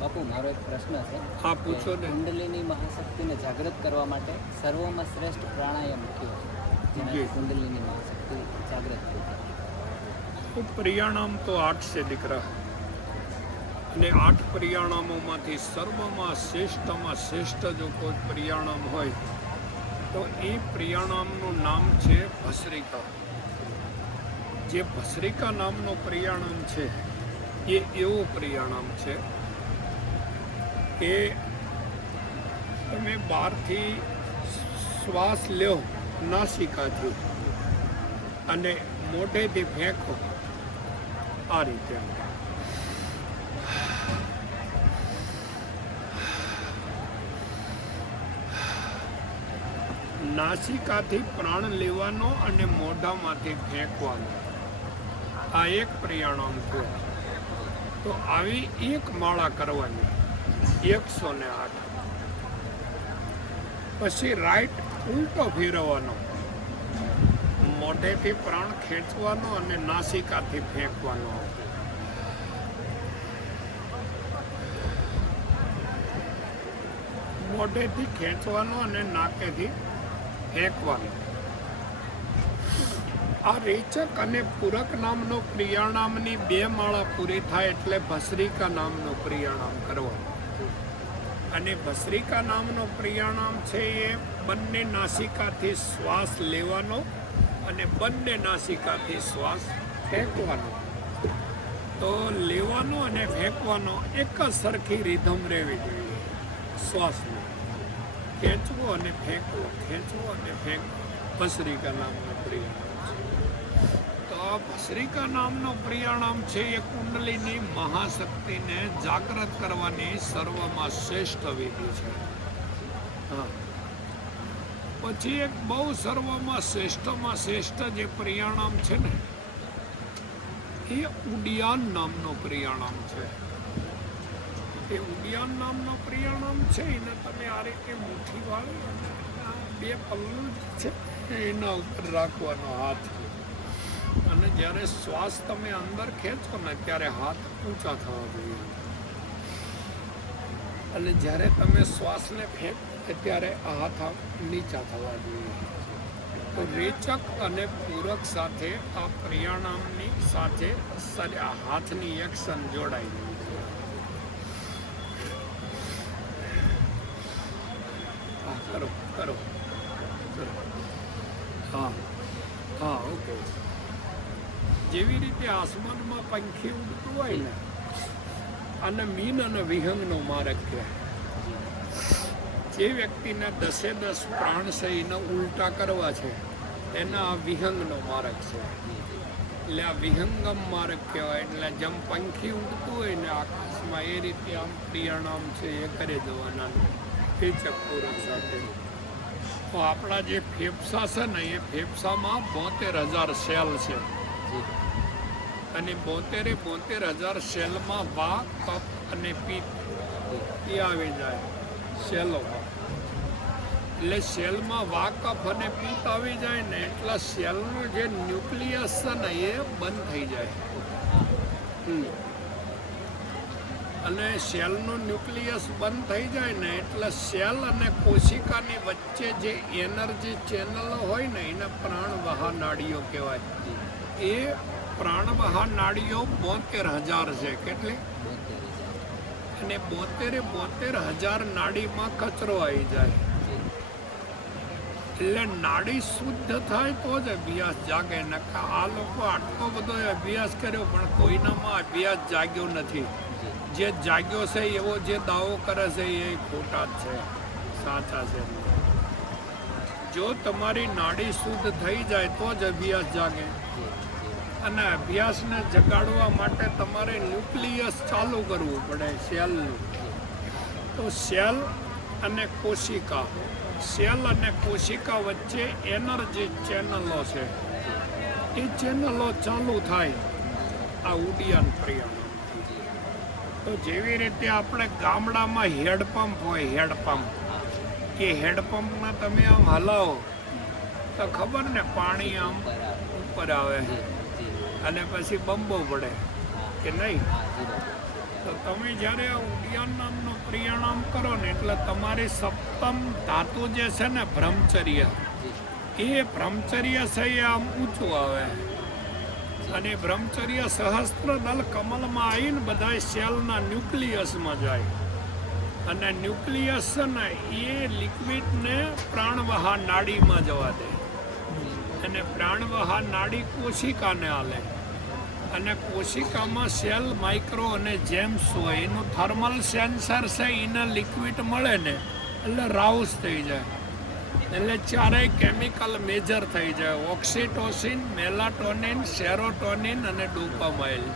બાપુ મારો એક પ્રશ્ન છે. હા, પૂછો ને. કુંડલીની મહાશક્તિને જાગૃત કરવા માટે સર્વમાં શ્રેષ્ઠ પ્રાણાયામ કયો છે જેનાથી કુંડલીની મહાશક્તિ જાગૃત થઈ જાય? પ્રિયાણામ તો 8 છે દીકરા, અને 8 પ્રિયાણામોમાંથી સર્વમાં શ્રેષ્ઠ જો કોઈ પ્રિયાણામ હોય તો એ પ્રિયાણામનું નામ છે ભસ્રિકા. જે ભસ્રિકા નામનો પ્રિયાણામ છે એ એવો પ્રિયાણામ છે કે તમે બહારથી શ્વાસ લ્યો નાસિકાથી અને મોઢેથી ફેંકો આ રીતે. નાસિકાથી પ્રાણ લેવાનો અને મોઢામાંથી ફેંકવાનો, આ એક પ્રિયાણામ છે. તો આવી એક માળા કરવાની 108. પછી રાઈટ ઉલટો ફેરવવાનો, મોઢેથી પ્રાણ ખેંચવાનો અને નાસિકાથી ફેંકવાનો. મોઢેથી ખેંચવાનો અને નાકેથી ફેંકવાનો. આ રેચક અને પૂરક નામનો પ્રિયાણામની 2 માળા પૂરી થાય એટલે ભસ્રિકા નામનો પ્રિયાણામ કરવાનો. અને ભસ્રિકા નામનો પ્રિયાણામ છે એ બંને નાસિકાથી શ્વાસ લેવાનો અને બંને નાસિકાથી શ્વાસ ફેંકવાનો. તો લેવાનો અને ફેંકવાનો એક જ સરખી રીધમ રહેવી જોઈએ. શ્વાસની ખેંચવો અને ફેંકવો, ખેંચવો અને ફેંકવો. ભસ્રિકા નામનો પ્રિયાણામ છે. તો આ ભસ્રિકા નામનો પ્રિયાણામ છે એ કુંડલીની મહાશક્તિને જાગૃત કરવાની સર્વમાં શ્રેષ્ઠ વિધિ છે. હા, પછી એક બહુ સર્વમાં શ્રેષ્ઠમાં શ્રેષ્ઠ જે પ્રિયાણામ છે ને એ ઉડિયાન નામનો પ્રિયાણામ છે. એ ઉડિયાન નામનો પ્રિયાણામ છે એને તમે આ રીતે મુઠ્ઠી વાળી અને 2 પલ્લું છે એના ઉપર રાખવાનો હાથ, અને જ્યારે શ્વાસ તમે અંદર ખેંચો ને ત્યારે હાથ ઊંચા થવા જોઈએ, અને જ્યારે તમે શ્વાસને ફેંકો ત્યારે હાથ નીચા થવા જોઈએ. તો રેચક અને પૂરક સાથે આ પ્રિયાણામની સાથે હાથની એક્શન જોડાઈ ગઈ છે. કરો કરો કરો. હા હા, ઓકે. જેવી રીતે આસમાનમાં પંખી ઉડતું હોય ને, અને મીન અને વિહંગનો માર્ગ કહેવાય. જે વ્યક્તિના 10 પ્રાણ છે એને ઉલટા કરવા છે એના આ વિહંગનો માર્ગ છે. એટલે આ વિહંગમ માર્ગ કહેવાય. એટલે જેમ પંખી ઉડતું હોય ને આકાશમાં એ રીતે આમ પ્રિયાણામ છે એ કરી દેવાના રેચક પૂરક સાથે. તો આપણા જે ફેફસા છે ને એ ફેફસામાં 72,000 સેલ છે, અને 72,000 સેલમાં વા, કફ અને પિત્ત એ આવી જાય સેલોમાં. એટલે સેલમાં વા, કફ અને પિત્ત આવી જાય ને એટલે સેલનું જે ન્યુક્લિયસ છે ને એ બંધ થઈ જાય. અને સેલનું ન્યુક્લિયસ બંધ થઈ જાય ને એટલે સેલ અને કોશિકાની વચ્ચે જે એનર્જી ચેનલો હોય ને એને પ્રાણવાહા નાડીઓ કહેવાય. એ પ્રાણવાહા નાડીઓ 72,000 છે. કેટલી? અને 72,000 નાડીમાં કચરો આવી જાય. એટલે નાડી શુદ્ધ થાય તો જ અભ્યાસ જાગે. નકા આ લોકો આટલો બધો અભ્યાસ કર્યો પણ કોઈનામાં અભ્યાસ જાગ્યો નથી. જે જાગ્યો છે એવો જે દાવો કરે છે એ ખોટા જ છે, સાચા છે. જો તમારી નાડી શુદ્ધ થઈ જાય તો જ અભ્યાસ જાગે. અને અભ્યાસને જગાડવા માટે તમારે ન્યુક્લિયસ ચાલુ કરવું પડે સેલનું. તો સેલ અને કોશિકા, સેલ અને કોશિકા વચ્ચે એનર્જી ચેનલો છે. એ ચેનલો ચાલુ થાય આ ઉડિયાન પ્રિયાણામ. તો જેવી રીતે આપણે ગામડામાં હેડપંપ હોય, હેડપંપ, એ હેડપંપમાં તમે આમ હલાવો તો ખબર ને પાણી આમ ઉપર આવે અને પછી બંબો પડે કે નહીં. તો તમે જ્યારે આ ઉડિયાન નામનો પ્રિયાણામ કરો ને એટલે તમારી સપ્તમ ધાતુ જે છે ને બ્રહ્મચર્ય, જી એ બ્રહ્મચર્ય છે એ આમ ઊંચું આવે અને બ્રહ્મચર્ય સહસ્ત્ર દલ કમલમાં આવીને બધા સેલના ન્યુક્લિયસમાં જાય અને ન્યુક્લિયસ છે ને એ લિક્વિડને પ્રાણવાહા નાડીમાં જવા દે અને પ્રાણવાહા નાડી કોશિકાને હાલે અને કોશિકામાં સેલ માઇક્રો અને જેમ્સ હોય એનું થર્મલ સેન્સર છે એને લિક્વિડ મળે ને એટલે રાઉસ થઈ જાય એટલે ચારેય કેમિકલ મેજર થઈ જાય, ઓક્સિટોસિન, મેલાટોનિન, સેરોટોનિન અને ડોપામાઇન.